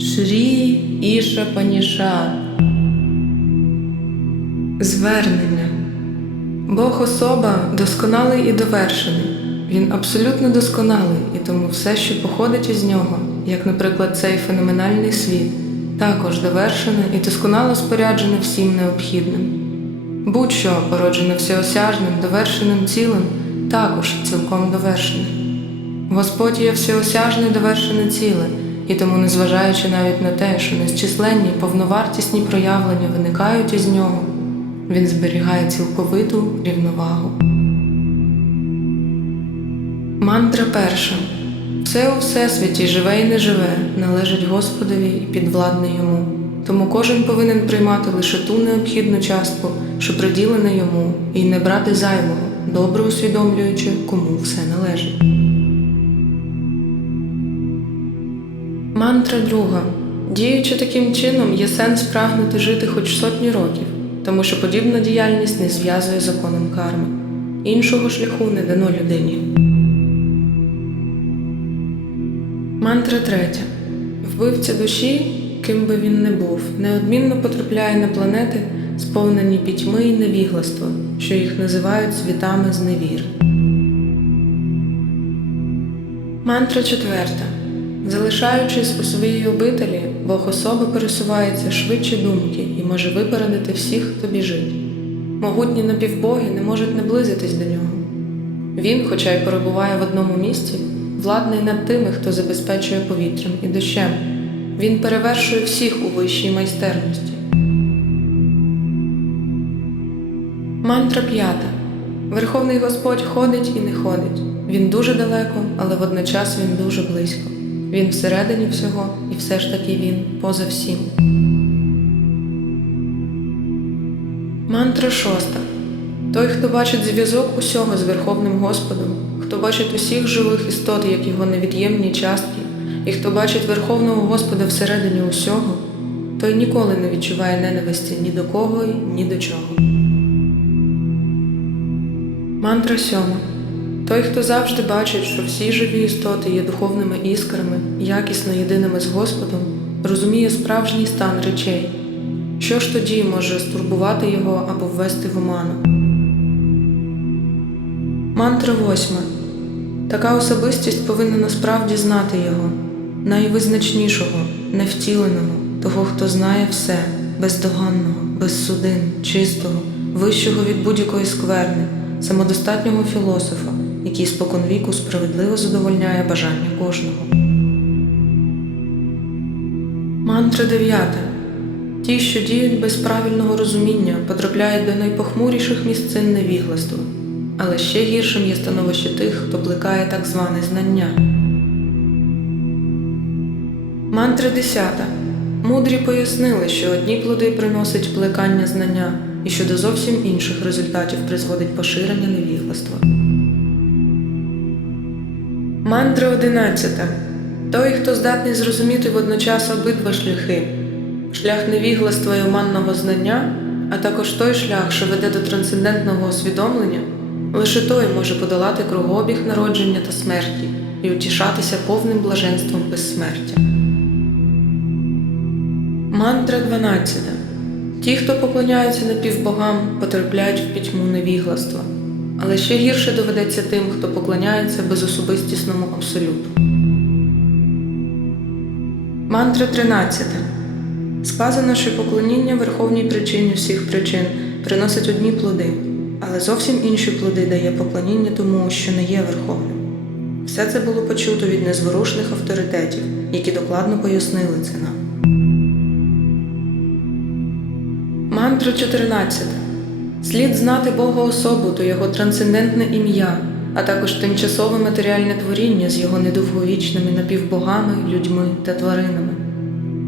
Шрі Іша Панішат. Звернення. Бог особа досконалий і довершений. Він абсолютно досконалий, і тому все, що походить із нього, як, наприклад, цей феноменальний світ, також довершене і досконало споряджене всім необхідним. Будь-що породжене всеосяжним, довершеним цілим, також цілком довершене. Господь є всеосяжне довершене ціле, і тому, незважаючи навіть на те, що незчисленні повновартісні проявлення виникають із нього, він зберігає цілковиту рівновагу. Мантра перша. Все у всесвіті живе і не живе, належить Господові і підвладне йому. Тому кожен повинен приймати лише ту необхідну частку, що приділена йому, і не брати зайвого, добре усвідомлюючи, кому все належить. Мантра друга. Діючи таким чином, є сенс прагнути жити хоч сотні років, тому що подібна діяльність не зв'язує законом карми. Іншого шляху не дано людині. Мантра третя. Вбивця душі, ким би він не був, неодмінно потрапляє на планети, сповнені пітьми і невігластва, що їх називають світами зневір. Мантра четверта. Залишаючись у своїй обителі, Бог особа пересувається швидше думки і може випередити всіх, хто біжить. Могутні напівбоги не можуть наблизитись до нього. Він, хоча й перебуває в одному місці, владний над тими, хто забезпечує повітрям і дощем. Він перевершує всіх у вищій майстерності. Мантра п'ята. Верховний Господь ходить і не ходить. Він дуже далеко, але водночас він дуже близько. Він всередині всього, і все ж таки він поза всім. Мантра шоста. Той, хто бачить зв'язок усього з Верховним Господом, хто бачить усіх живих істот як його невід'ємні частки, і хто бачить Верховного Господа всередині усього, той ніколи не відчуває ненависті ні до кого ні до чого. Мантра сьома. Той, хто завжди бачить, що всі живі істоти є духовними іскрами, якісно єдиними з Господом, розуміє справжній стан речей. Що ж тоді може стурбувати його або ввести в оману? Мантра восьма. Така особистість повинна насправді знати його, найвизначнішого, невтіленого, того, хто знає все, бездоганного, без судин, чистого, вищого від будь-якої скверни, самодостатнього філософа, який споконвіку справедливо задовольняє бажання кожного. Мантра дев'ята. Ті, що діють без правильного розуміння, потрапляють до найпохмуріших місцин невігластва, але ще гіршим є становище тих, хто плекає так зване знання. Мантра десята. Мудрі пояснили, що одні плоди приносить плекання знання, і що до зовсім інших результатів призводить поширення невігластва. Мантра одинадцята. Той, хто здатний зрозуміти водночас обидва шляхи шлях невігластва і оманного знання, а також той шлях, що веде до трансцендентного усвідомлення, лише той може подолати кругообіг народження та смерті і утішатися повним блаженством безсмертя. Мантра 12. Ті, хто поклоняються напівбогам, потрапляють в пітьму невігластва, але ще гірше доведеться тим, хто поклоняється безособистісному абсолюту. Мантра 13. Сказано, що поклоніння верховній причині всіх причин приносить одні плоди, але зовсім інші плоди дає поклоніння тому, що не є верховним. Все це було почуто від незворушних авторитетів, які докладно пояснили це нам. Мантра 14. Слід знати Бога особу то його трансцендентне ім'я, а також тимчасове матеріальне творіння з його недовговічними напівбогами, людьми та тваринами.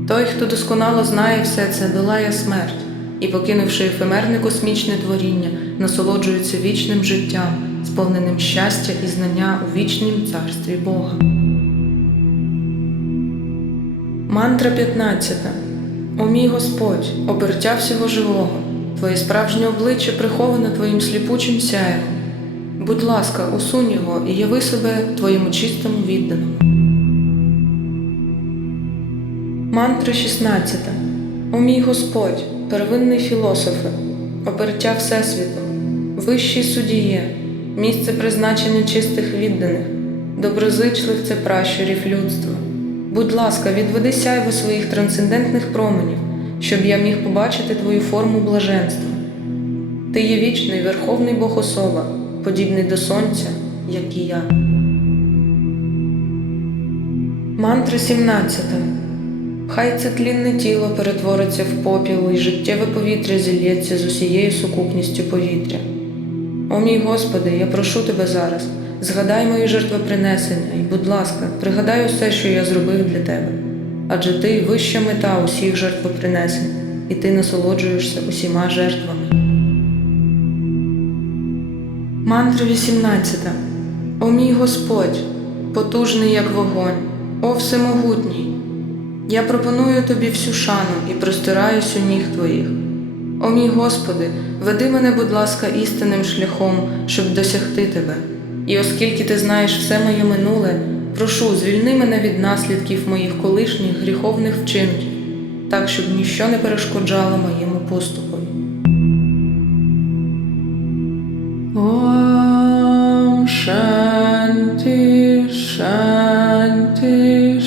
Той, хто досконало знає все це, долає смерть і, покинувши ефемерне космічне творіння, насолоджується вічним життям, сповненим щастя і знання у вічнім царстві Бога. Мантра 15. О мій Господь, обертя всього живого, Твоє справжнє обличчя приховане Твоїм сліпучим сяєм. Будь ласка, усунь його і яви себе Твоєму чистому відданому. Мантра 16. О мій Господь, первинний філософе, опертя Всесвіту, вищий судіє, місце призначення чистих відданих, доброзичливця пращурів людства. Будь ласка, відведи сяйво своїх трансцендентних променів, щоб я міг побачити твою форму блаженства. Ти є вічний Верховний Бог особа, подібний до сонця, як і я. Мантра 17. Хай це тлінне тіло перетвориться в попіл, і життєве повітря зільється з усією сукупністю повітря. О мій Господи, я прошу тебе зараз, згадай мої жертвопринесення і, будь ласка, пригадай усе, що я зробив для тебе. Адже ти вища мета усіх жертвопринесень, і ти насолоджуєшся усіма жертвами. Мантра 18. О мій Господь, потужний як вогонь, о всемогутній. Я пропоную тобі всю шану і простираюсь у ніг твоїх. О мій Господи, веди мене, будь ласка, істинним шляхом, щоб досягти тебе. І оскільки ти знаєш все моє минуле, прошу, звільни мене від наслідків моїх колишніх гріховних вчинків, так, щоб ніщо не перешкоджало моєму поступу. Ом шанті, шанті.